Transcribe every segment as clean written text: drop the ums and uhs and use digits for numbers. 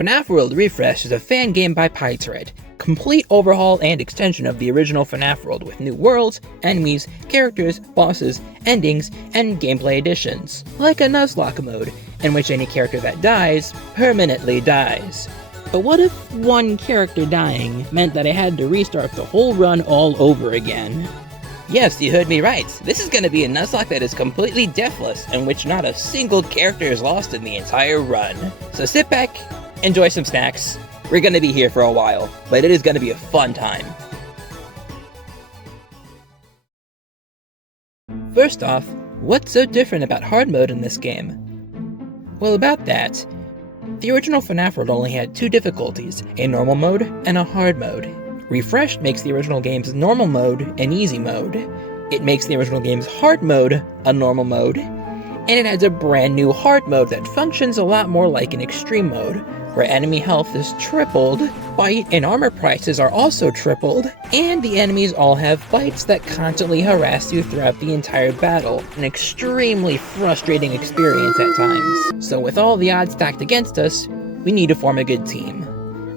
FNaF World Refreshed is a fan game by Pyturret. Complete overhaul and extension of the original FNaF World with new worlds, enemies, characters, bosses, endings, and gameplay additions. Like a Nuzlocke mode, in which any character that dies, permanently dies. But what if one character dying meant that I had to restart the whole run all over again? Yes, you heard me right. This is going to be a Nuzlocke that is completely deathless, in which not a single character is lost in the entire run. So sit back, enjoy some snacks. We're going to be here for a while, but it is going to be a fun time. First off, what's so different about hard mode in this game? Well, about that, the original FNaF World only had two difficulties, a normal mode and a hard mode. Refreshed makes the original game's normal mode an easy mode. It makes the original game's hard mode a normal mode. And it adds a brand new hard mode that functions a lot more like an extreme mode, where enemy health is tripled, fight and armor prices are also tripled, and the enemies all have bites that constantly harass you throughout the entire battle. An extremely frustrating experience at times. So with all the odds stacked against us, we need to form a good team.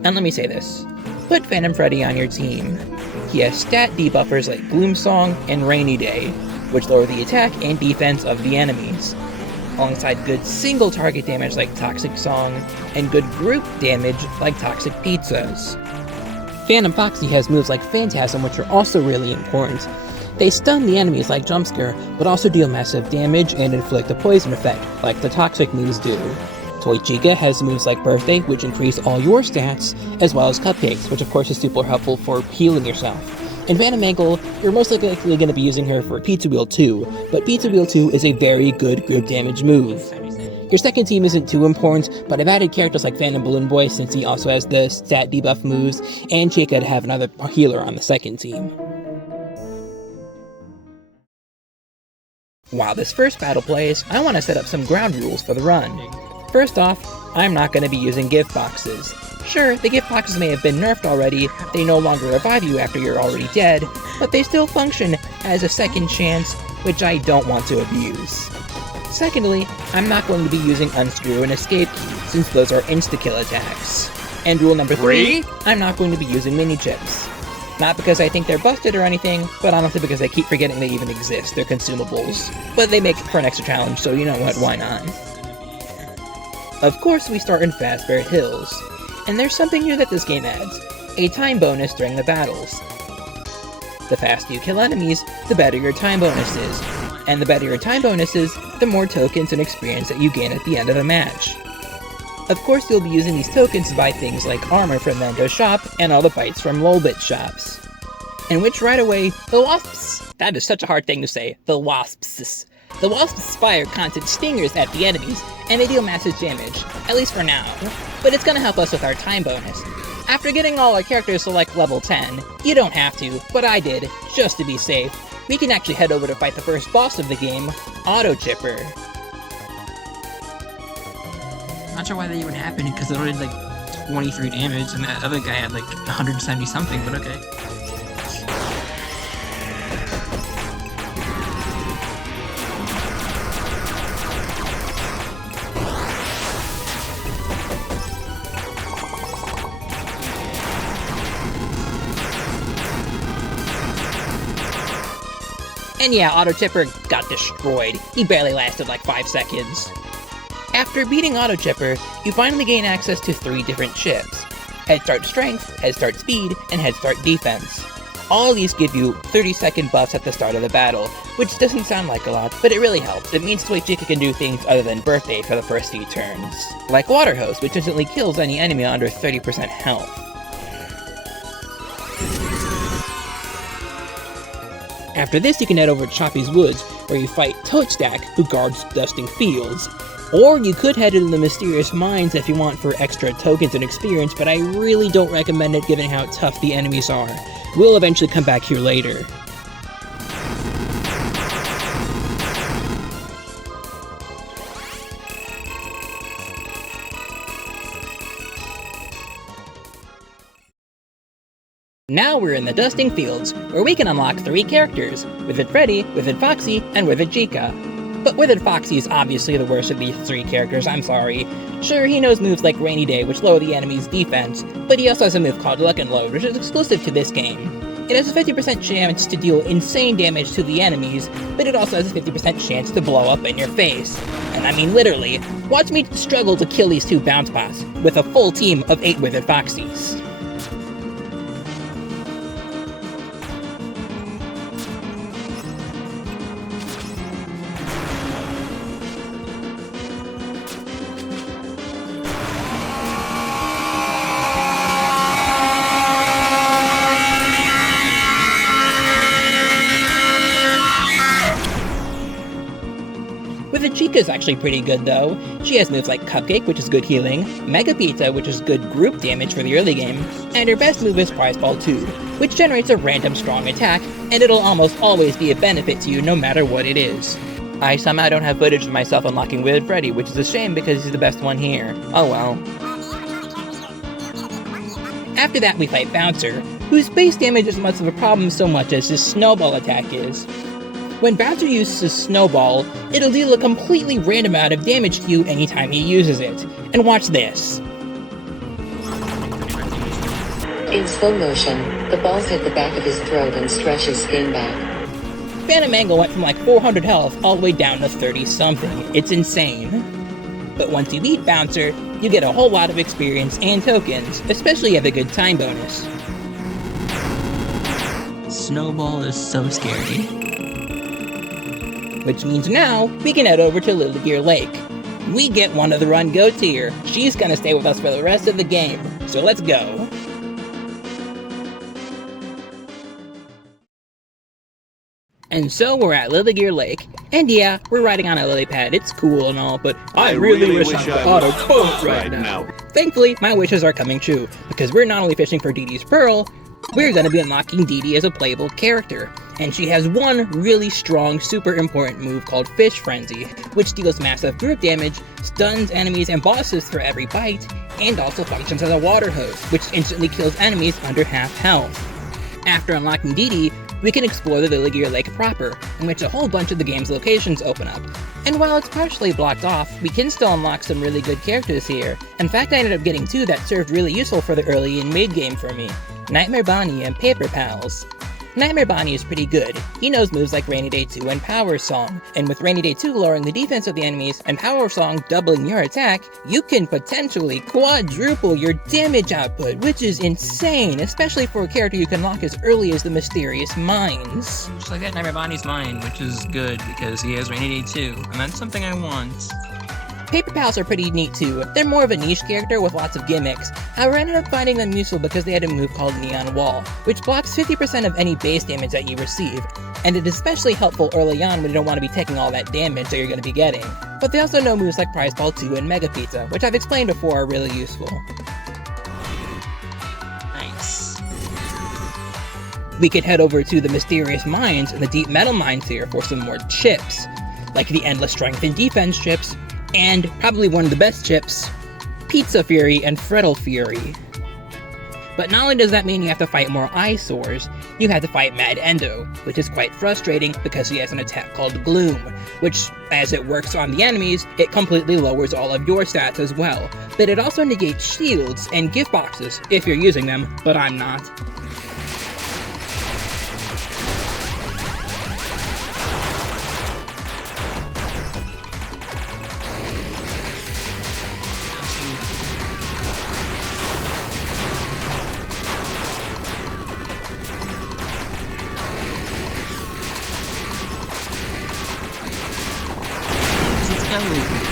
And let me say this. Put Phantom Freddy on your team. He has stat debuffers like Gloom Song and Rainy Day, which lower the attack and defense of the enemies, alongside good single target damage like Toxic Song, and good group damage like Toxic Pizzas. Phantom Foxy has moves like Phantasm, which are also really important. They stun the enemies like Jumpscare, but also deal massive damage and inflict a poison effect, like the Toxic moves do. Toy Chica has moves like Birthday, which increase all your stats, as well as Cupcakes, which of course is super helpful for healing yourself. In Phantom Angle, you're most likely going to be using her for Pizza Wheel 2, but Pizza Wheel 2 is a very good group damage move. Your second team isn't too important, but I've added characters like Phantom Balloon Boy since he also has the stat debuff moves, and Chica to have another healer on the second team. While this first battle plays, I want to set up some ground rules for the run. First off, I'm not going to be using gift boxes. Sure, the gift boxes may have been nerfed already, they no longer revive you after you're already dead, but they still function as a second chance, which I don't want to abuse. Secondly, I'm not going to be using Unscrew and Escape Key, since those are insta-kill attacks. And rule number 3, I'm not going to be using mini chips. Not because I think they're busted or anything, but honestly because I keep forgetting they even exist, they're consumables. But they make for an extra challenge, so you know what, why not? Of course we start in Fazbear Hills, and there's something new that this game adds, a time bonus during the battles. The faster you kill enemies, the better your time bonus is, and the better your time bonus is, the more tokens and experience that you gain at the end of the match. Of course you'll be using these tokens to buy things like armor from Mendo's shop and all the bites from Lolbit shops. In which right away, the wasps, that is such a hard thing to say, the wasps. The wasps fire constant stingers at the enemies, and they deal massive damage, at least for now, but it's gonna help us with our time bonus. After getting all our characters to like level 10, you don't have to, but I did, just to be safe. We can actually head over to fight the first boss of the game, Auto Chipper. Not sure why that even happened, because it only did like 23 damage, and that other guy had like 170 something, but okay. And yeah, Auto Chipper got destroyed. He barely lasted like 5 seconds. After beating Auto Chipper, you finally gain access to 3 different chips. Head Start Strength, Head Start Speed, and Head Start Defense. All of these give you 30-second buffs at the start of the battle, which doesn't sound like a lot, but it really helps. It means Toy Chica can do things other than Birthday for the first few turns. Like Water Hose, which instantly kills any enemy under 30% health. After this, you can head over to Choppy's Woods, where you fight Toadstack, who guards Dusting Fields. Or you could head into the Mysterious Mines if you want for extra tokens and experience, but I really don't recommend it given how tough the enemies are. We'll eventually come back here later. Now we're in the Dusting Fields, where we can unlock 3 characters, Withered Freddy, Withered Foxy, and Withered Chica. But Withered Foxy is obviously the worst of these three characters, I'm sorry. Sure, he knows moves like Rainy Day, which lower the enemy's defense, but he also has a move called Lock and Load, which is exclusive to this game. It has a 50% chance to deal insane damage to the enemies, but it also has a 50% chance to blow up in your face. And I mean literally, watch me struggle to kill these two bounce bots with a full team of 8 Withered Foxies. Chica's actually pretty good though. She has moves like Cupcake, which is good healing, Mega Pizza, which is good group damage for the early game, and her best move is Prize Ball 2, which generates a random strong attack, and it'll almost always be a benefit to you no matter what it is. I somehow don't have footage of myself unlocking Withered Freddy, which is a shame because he's the best one here. Oh well. After that we fight Bouncer, whose base damage is much of a problem so much as his snowball attack is. When Bouncer uses Snowball, it'll deal a completely random amount of damage to you anytime he uses it. And watch this. In slow motion, the balls hit the back of his throat and stretch his skin back. Phantom Angle went from like 400 health all the way down to 30-something. It's insane. But once you beat Bouncer, you get a whole lot of experience and tokens, especially if you have a good time bonus. Snowball is so scary. Which means now, we can head over to Lilygear Lake. We get one of the run goats here. She's gonna stay with us for the rest of the game, so let's go. And so we're at Lilygear Lake, and yeah, we're riding on a lily pad, it's cool and all, but I really wish I had a boat right now. Thankfully, my wishes are coming true, because we're not only fishing for Dee Dee's Pearl, we're going to be unlocking Dee Dee as a playable character, and she has one really strong, super important move called Fish Frenzy, which deals massive group damage, stuns enemies and bosses for every bite, and also functions as a water hose, which instantly kills enemies under half health. After unlocking Dee Dee, we can explore the Lilygear Lake proper, in which a whole bunch of the game's locations open up. And while it's partially blocked off, we can still unlock some really good characters here. In fact, I ended up getting 2 that served really useful for the early and mid game for me. Nightmare Bonnie and Paper Pals. Nightmare Bonnie is pretty good. He knows moves like Rainy Day 2 and Power Song, and with Rainy Day 2 lowering the defense of the enemies and Power Song doubling your attack, you can potentially quadruple your damage output, which is insane, especially for a character you can lock as early as the Mysterious Mines. Just like that, Nightmare Bonnie's mine, which is good because he has Rainy Day 2, and that's something I want. Paper Pals are pretty neat too. They're more of a niche character with lots of gimmicks. However, I ended up finding them useful because they had a move called Neon Wall, which blocks 50% of any base damage that you receive, and it is especially helpful early on when you don't want to be taking all that damage that you're going to be getting. But they also know moves like Prize Ball 2 and Mega Pizza, which I've explained before are really useful. Nice. We could head over to the Mysterious Mines and the Deep Metal Mines here for some more chips, like the Endless Strength and Defense chips, and probably one of the best chips, Pizza Fury and Freddle Fury. But not only does that mean you have to fight more eyesores, you have to fight Mad Endo, which is quite frustrating because he has an attack called Gloom, which, as it works on the enemies, it completely lowers all of your stats as well. But it also negates shields and gift boxes, if you're using them, but I'm not.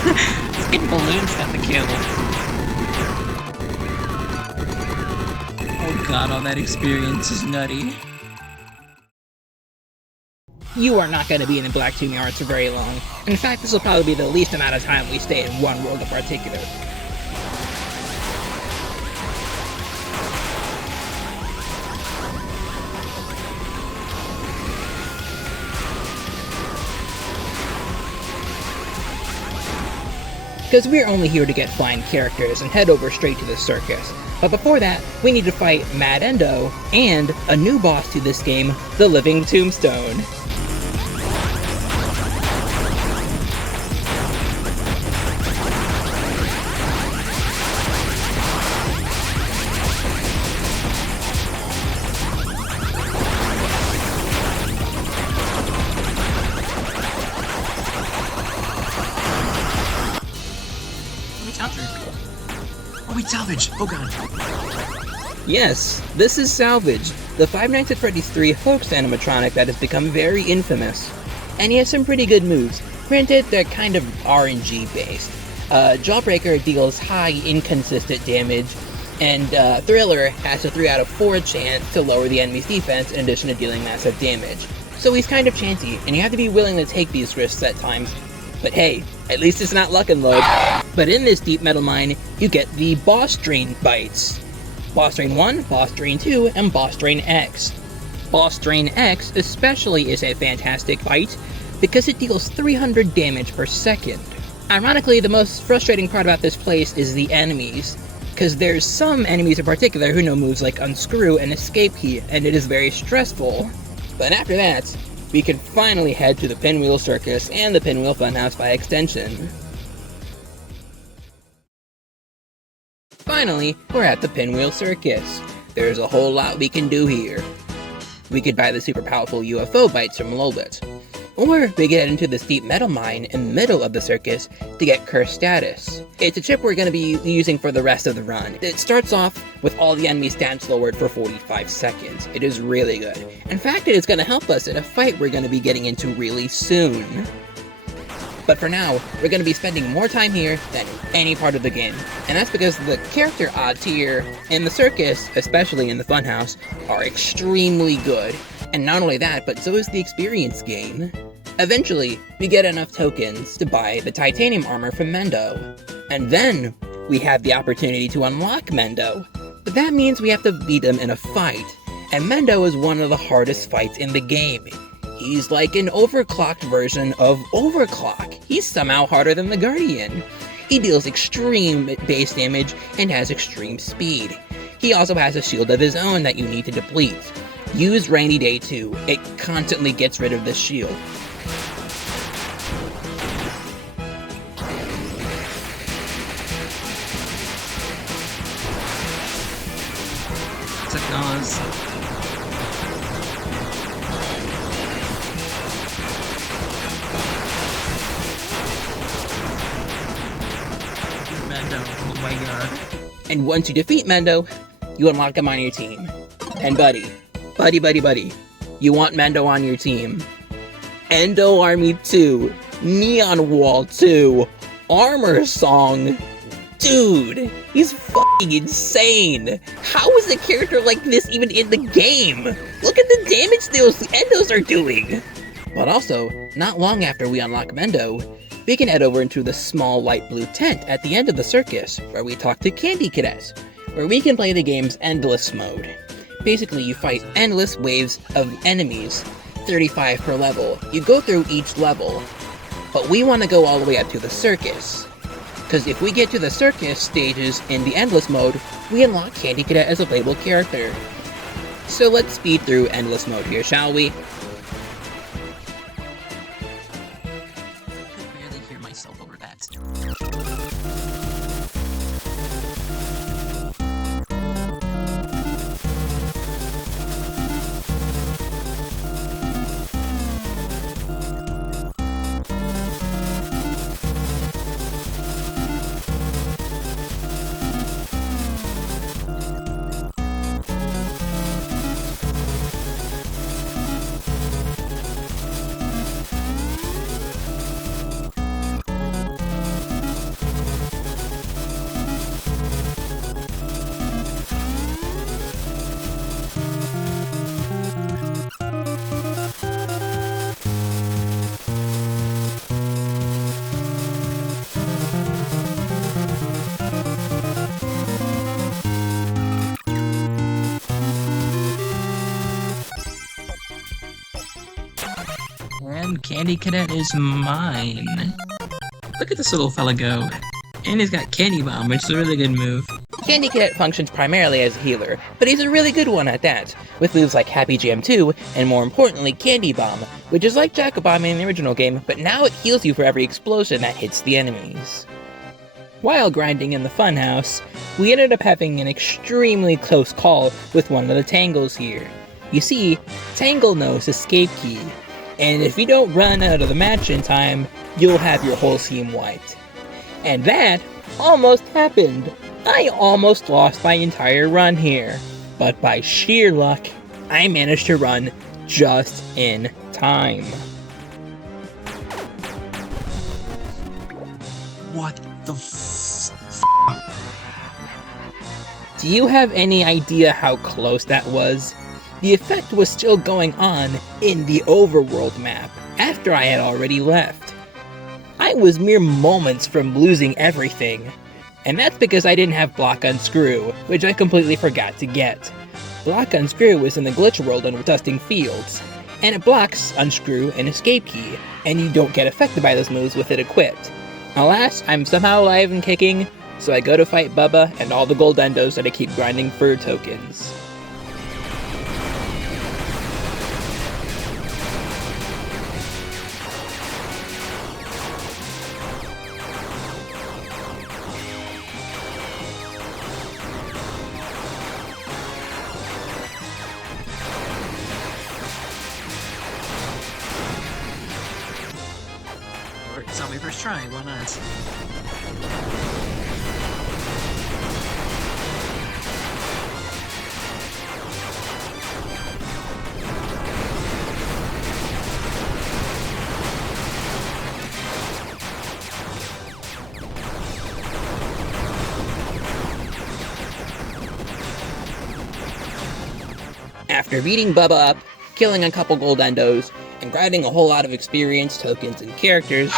Let's get balloons at the kill. Oh god, all that experience is nutty. You are not going to be in the Blacktomb Yard for very long. In fact, this will probably be the least amount of time we stay in one world in particular. Because we're only here to get flying characters and head over straight to the circus. But before that, we need to fight Mad Endo and a new boss to this game, the Living Tombstone. wait, salvage! Oh god. Yes, this is Salvage, the Five Nights at Freddy's 3 hoax animatronic that has become very infamous. And he has some pretty good moves. Granted, they're kind of RNG based. Jawbreaker deals high, inconsistent damage, and Thriller has a 3 out of 4 chance to lower the enemy's defense in addition to dealing massive damage. So he's kind of chancy, and you have to be willing to take these risks at times. But hey, at least it's not Luck and Load. But in this deep metal mine, you get the Boss Drain bites. Boss Drain 1, Boss Drain 2, and Boss Drain X. Boss Drain X especially is a fantastic bite because it deals 300 damage per second. Ironically, the most frustrating part about this place is the enemies, because there's some enemies in particular who know moves like Unscrew and Escape Key, and it is very stressful. But after that, we can finally head to the Pinwheel Circus and the Pinwheel Funhouse by extension. Finally, we're at the Pinwheel Circus. There's a whole lot we can do here. We could buy the super powerful UFO bites from Lolbit. Or we could head into this deep metal mine in the middle of the circus to get Curse Status. It's a chip we're going to be using for the rest of the run. It starts off with all the enemies stats lowered for 45 seconds. It is really good. In fact, it is going to help us in a fight we're going to be getting into really soon. But for now, we're going to be spending more time here than any part of the game. And that's because the character odds here in the circus, especially in the funhouse, are extremely good. And not only that, but so is the experience gain. Eventually, we get enough tokens to buy the titanium armor from Mendo. And then, we have the opportunity to unlock Mendo. But that means we have to beat him in a fight. And Mendo is one of the hardest fights in the game. He's like an overclocked version of Overclock. He's somehow harder than the Guardian. He deals extreme base damage and has extreme speed. He also has a shield of his own that you need to deplete. Use Rainy Day 2. It constantly gets rid of this shield. It's a cause. Mendo, oh my god. And once you defeat Mendo, you unlock him on your team. And buddy, you want Mendo on your team. Endo Army 2, Neon Wall 2, Armor Song. Dude, he's fucking insane. How is a character like this even in the game? Look at the damage those Endos are doing. But also, not long after we unlock Mendo, we can head over into the small light blue tent at the end of the circus, where we talk to Candy Cadet, where we can play the game's endless mode. Basically, you fight endless waves of enemies, 35 per level. You go through each level, but we want to go all the way up to the circus. Because if we get to the circus stages in the endless mode, we unlock Candy Cadet as a playable character. So let's speed through endless mode here, shall we? I could barely hear myself over that. And Candy Cadet is mine. Look at this little fella go. And he's got Candy Bomb, which is a really good move. Candy Cadet functions primarily as a healer, but he's a really good one at that, with moves like Happy Jam 2, and more importantly, Candy Bomb, which is like Jack Bomb in the original game, but now it heals you for every explosion that hits the enemies. While grinding in the funhouse, we ended up having an extremely close call with one of the Tangles here. You see, Tangle knows Escape Key, and if you don't run out of the match in time, you'll have your whole team wiped. And that almost happened. I almost lost my entire run here, but by sheer luck, I managed to run just in time. What the Do you have any idea how close that was? The effect was still going on in the overworld map after I had already left. I was mere moments from losing everything. And that's because I didn't have Block Unscrew, which I completely forgot to get. Block Unscrew is in the glitch world in Dusting Fields, and it blocks Unscrew and Escape Key, and you don't get affected by those moves with it equipped. Alas, I'm somehow alive and kicking, so I go to fight Bubba and all the gold endos that I keep grinding for tokens. It's not my first try, why not? After beating Bubba up, killing a couple gold endos, and grinding a whole lot of experience, tokens, and characters,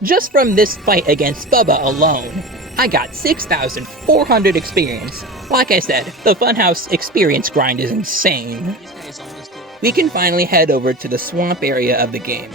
just from this fight against Bubba alone, I got 6,400 experience. Like I said, the Funhouse experience grind is insane. We can finally head over to the swamp area of the game.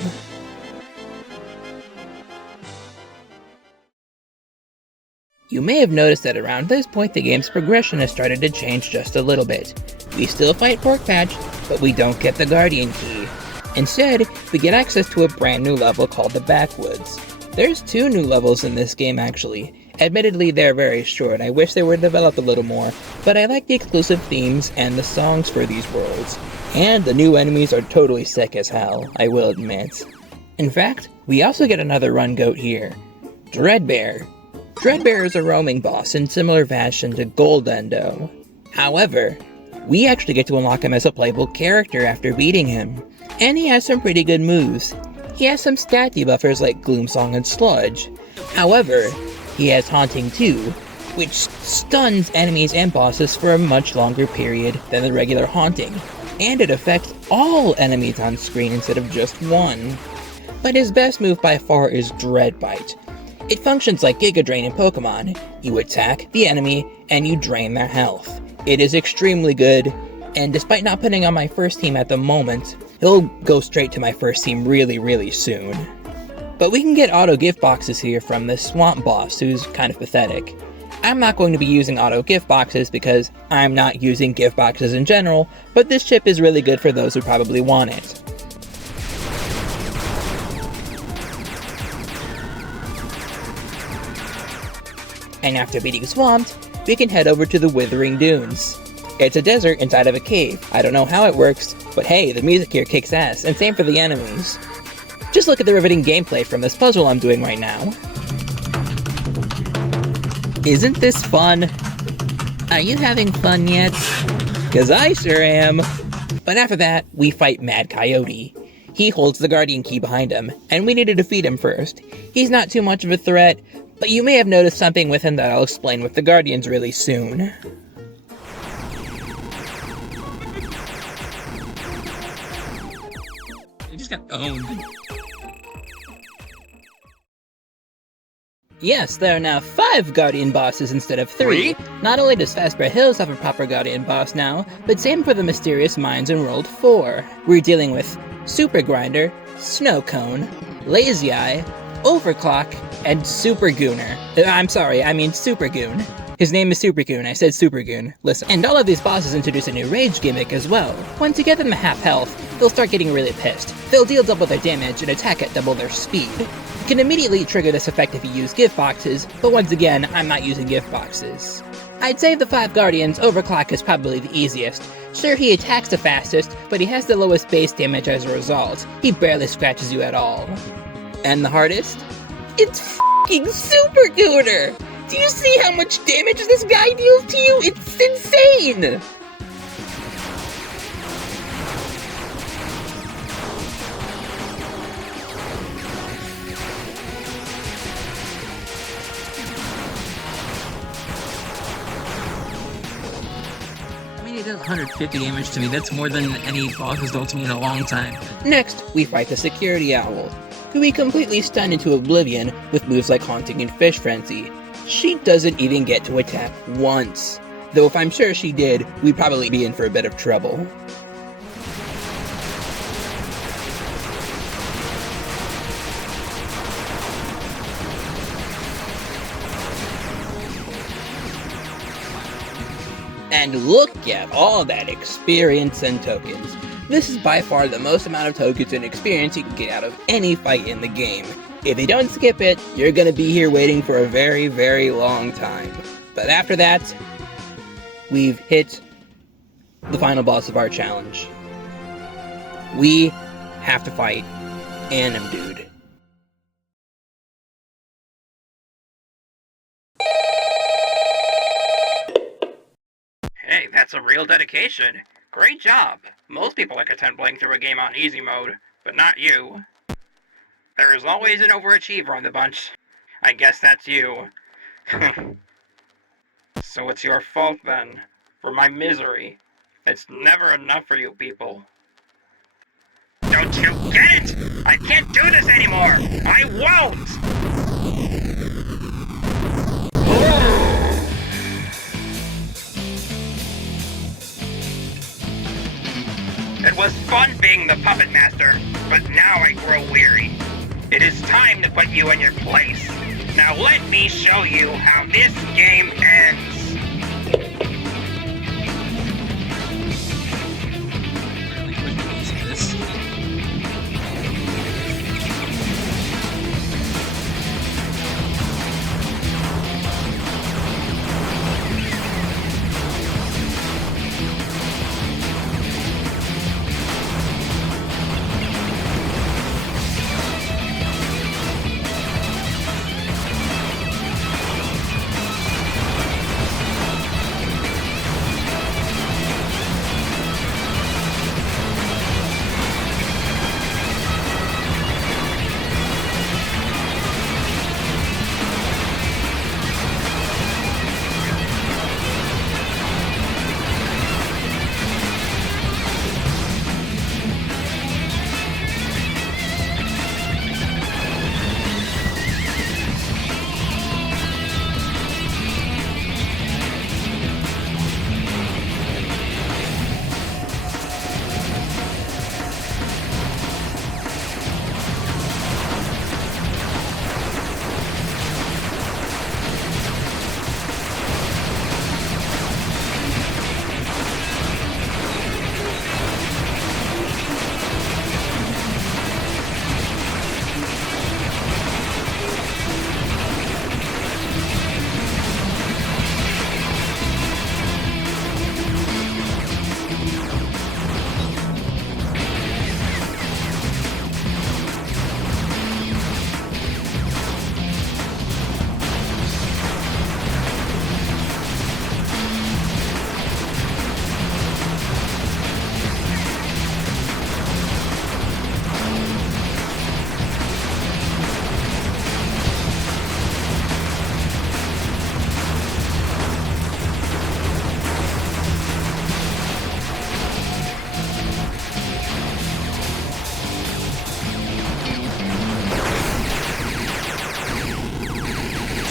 You may have noticed that around this point the game's progression has started to change just a little bit. We still fight Pork Patch, but we don't get the Guardian Key. Instead, we get access to a brand new level called the Backwoods. There's 2 new levels in this game actually. Admittedly, they're very short, I wish they were developed a little more, but I like the exclusive themes and the songs for these worlds. And the new enemies are totally sick as hell, I will admit. In fact, we also get another run goat here, Dreadbear. Dreadbear is a roaming boss in similar fashion to Goldendo. However, we actually get to unlock him as a playable character after beating him, and he has some pretty good moves. He has some stat debuffers like Gloomsong and Sludge. However, he has Haunting too, which stuns enemies and bosses for a much longer period than the regular Haunting, and it affects all enemies on screen instead of just one. But his best move by far is Dread Bite. It functions like Giga Drain in Pokemon. You attack the enemy and you drain their health. It is extremely good, and despite not putting on my first team at the moment, he'll go straight to my first team really soon. But we can get auto gift boxes here from this swamp boss who's kind of pathetic. I'm not going to be using auto gift boxes because I'm not using gift boxes in general, but this chip is really good for those who probably want it. And after beating Swamped, we can head over to the Withering Dunes. It's a desert inside of a cave. I don't know how it works, but hey, the music here kicks ass, and same for the enemies. Just look at the riveting gameplay from this puzzle I'm doing right now. Isn't this fun? Are you having fun yet? 'Cause I sure am. But after that, we fight Mad Coyote. He holds the Guardian Key behind him, and we need to defeat him first. He's not too much of a threat, but you may have noticed something with him that I'll explain with the Guardians really soon. They just got owned. Yes, there are now 5 Guardian bosses instead of 3. Not only does Fazbear Hills have a proper Guardian boss now, but same for the mysterious mines in World 4. We're dealing with Super Grinder, Snow Cone, Lazy Eye, Overclock, and Super Gooner. I'm sorry, I mean Super Goon. His name is Super Goon, I said Super Goon. Listen. And all of these bosses introduce a new rage gimmick as well. Once you get them to half health, they'll start getting really pissed. They'll deal double their damage and attack at double their speed. You can immediately trigger this effect if you use gift boxes, but once again, I'm not using gift boxes. I'd say of the 5 Guardians, Overclock is probably the easiest. Sure, he attacks the fastest, but he has the lowest base damage as a result. He barely scratches you at all. And the hardest? It's f***ing Super Gooner! Do you see how much damage this guy deals to you? It's insane! He does 150 damage to me. That's more than any boss has dealt to me in a long time. Next, we fight the Security Owl, who we completely stun into oblivion with moves like Haunting and Fish Frenzy. She doesn't even get to attack once. Though if I'm sure she did, we'd probably be in for a bit of trouble. And look at all that experience and tokens. This is by far the most amount of tokens and experience you can get out of any fight in the game. If you don't skip it, you're gonna be here waiting for a very, very long time. But after that, we've hit the final boss of our challenge. We have to fight Animdude. Hey, that's a real dedication. Great job. Most people are content playing through a game on easy mode, but not you. There is always an overachiever on the bunch. I guess that's you. So it's your fault then, for my misery. It's never enough for you people. Don't you get it? I can't do this anymore! I won't! It was fun being the puppet master, but now I grow weary. It is time to put you in your place. Now let me show you how this game ends. Really quick to see this.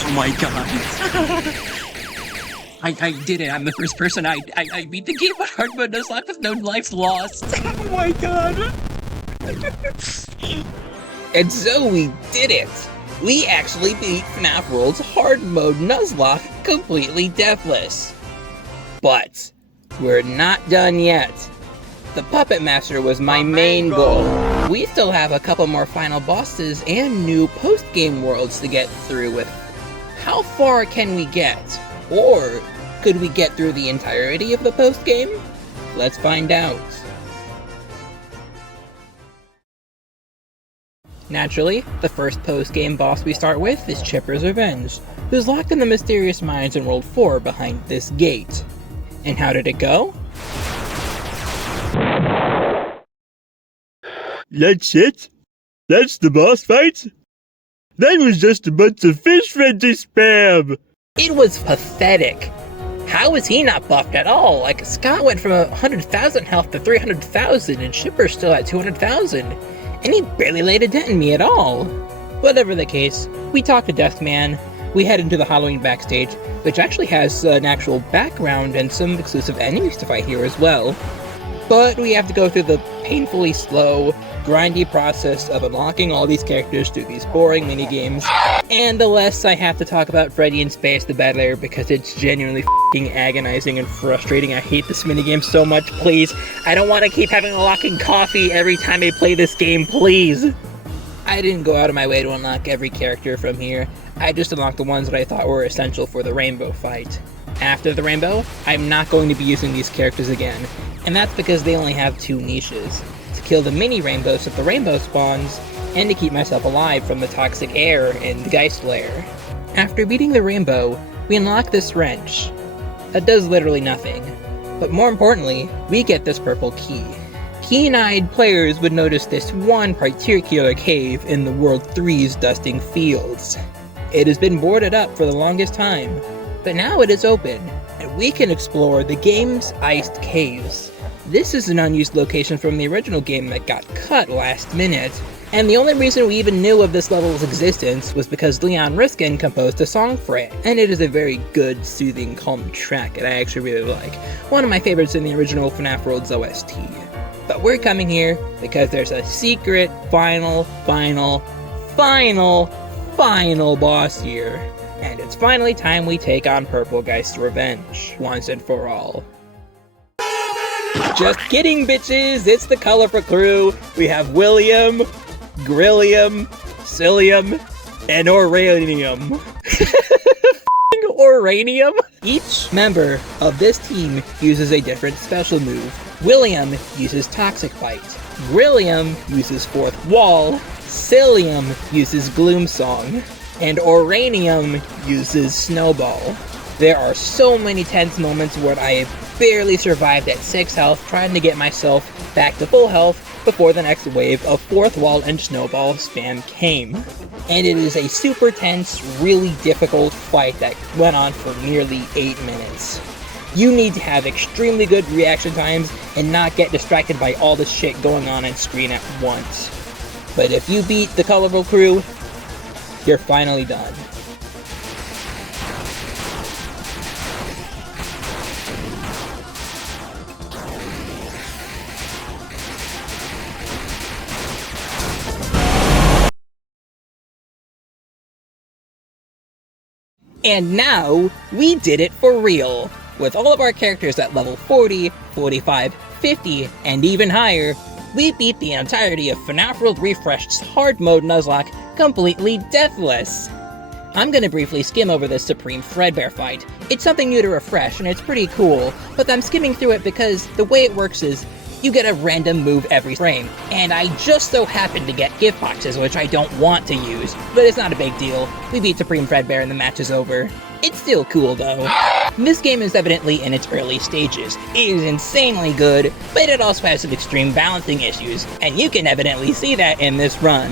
Oh my god. I did it. I'm the first person. I beat the game on hard mode Nuzlocke with no lives lost. Oh my god. And so we did it! We actually beat FNaF World's hard mode Nuzlocke completely deathless. But we're not done yet. The Puppet Master was my main goal. We still have a couple more final bosses and new post-game worlds to get through with. How far can we get? Or could we get through the entirety of the post-game? Let's find out. Naturally, the first post-game boss we start with is Chipper's Revenge, who's locked in the mysterious mines in World 4 behind this gate. And how did it go? That's it? That's the boss fight? That was just a bunch of fish frenzy spam! It was pathetic. How is he not buffed at all? Like, Scott went from 100,000 health to 300,000 and Chipper's still at 200,000. And he barely laid a dent in me at all. Whatever the case, we talk to Deathman, we head into the Halloween backstage, which actually has an actual background and some exclusive enemies to fight here as well. But we have to go through the painfully slow, grindy process of unlocking all these characters through these boring minigames. And the less I have to talk about Freddy in space, the better, because it's genuinely f***ing agonizing and frustrating. I hate this minigame so much, please. I don't want to keep having unlocking coffee every time I play this game, please. I didn't go out of my way to unlock every character from here. I just unlocked the ones that I thought were essential for the rainbow fight. After the rainbow, I'm not going to be using these characters again, and that's because they only have 2 niches. To kill the mini rainbows if the rainbow spawns, and to keep myself alive from the toxic air in the Geist Lair. After beating the rainbow, we unlock this wrench. That does literally nothing. But more importantly, we get this purple key. Keen-eyed players would notice this one particular cave in the World 3's dusting fields. It has been boarded up for the longest time, but now it is open, and we can explore the game's iced caves. This is an unused location from the original game that got cut last minute, and the only reason we even knew of this level's existence was because Leon Riskin composed a song for it, and it is a very good, soothing, calm track that I actually really like. One of my favorites in the original FNaF World's OST. But we're coming here because there's a secret final boss here. And it's finally time we take on Purple Geist's revenge, once and for all. Just kidding, bitches! It's the colorful crew! We have William, Grillium, Cillium, and Oranium. Oranium? Each member of this team uses a different special move. William uses Toxic Bite, Grillium uses Fourth Wall, Cillium uses Gloom Song, and Oranium uses Snowball. There are so many tense moments where I have barely survived at 6 health trying to get myself back to full health before the next wave of Fourth Wall and Snowball spam came. And it is a super tense, really difficult fight that went on for nearly 8 minutes. You need to have extremely good reaction times and not get distracted by all the shit going on screen at once. But if you beat the colorful crew, you're finally done. And now, we did it for real! With all of our characters at level 40, 45, 50, and even higher, we beat the entirety of FNaF World Refreshed's hard mode Nuzlocke completely deathless! I'm gonna briefly skim over this Supreme Fredbear fight. It's something new to refresh, and it's pretty cool, but I'm skimming through it because the way it works is, you get a random move every frame, and I just so happen to get gift boxes, which I don't want to use, but it's not a big deal. We beat Supreme Fredbear and the match is over. It's still cool though. This game is evidently in its early stages. It is insanely good, but it also has some extreme balancing issues, and you can evidently see that in this run.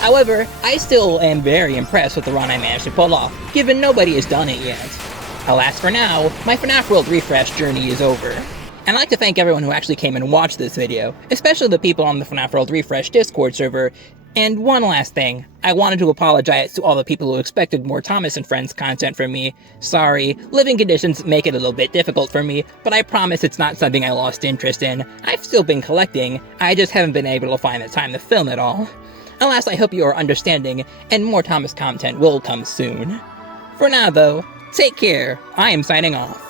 However, I still am very impressed with the run I managed to pull off, given nobody has done it yet. Alas for now, my FNaF World Refreshed journey is over. I'd like to thank everyone who actually came and watched this video, especially the people on the FNaF World Refreshed Discord server. And one last thing, I wanted to apologize to all the people who expected more Thomas and Friends content from me. Sorry, living conditions make it a little bit difficult for me, but I promise it's not something I lost interest in. I've still been collecting, I just haven't been able to find the time to film it all. Alas, I hope you are understanding, and more Thomas content will come soon. For now though, take care, I am signing off.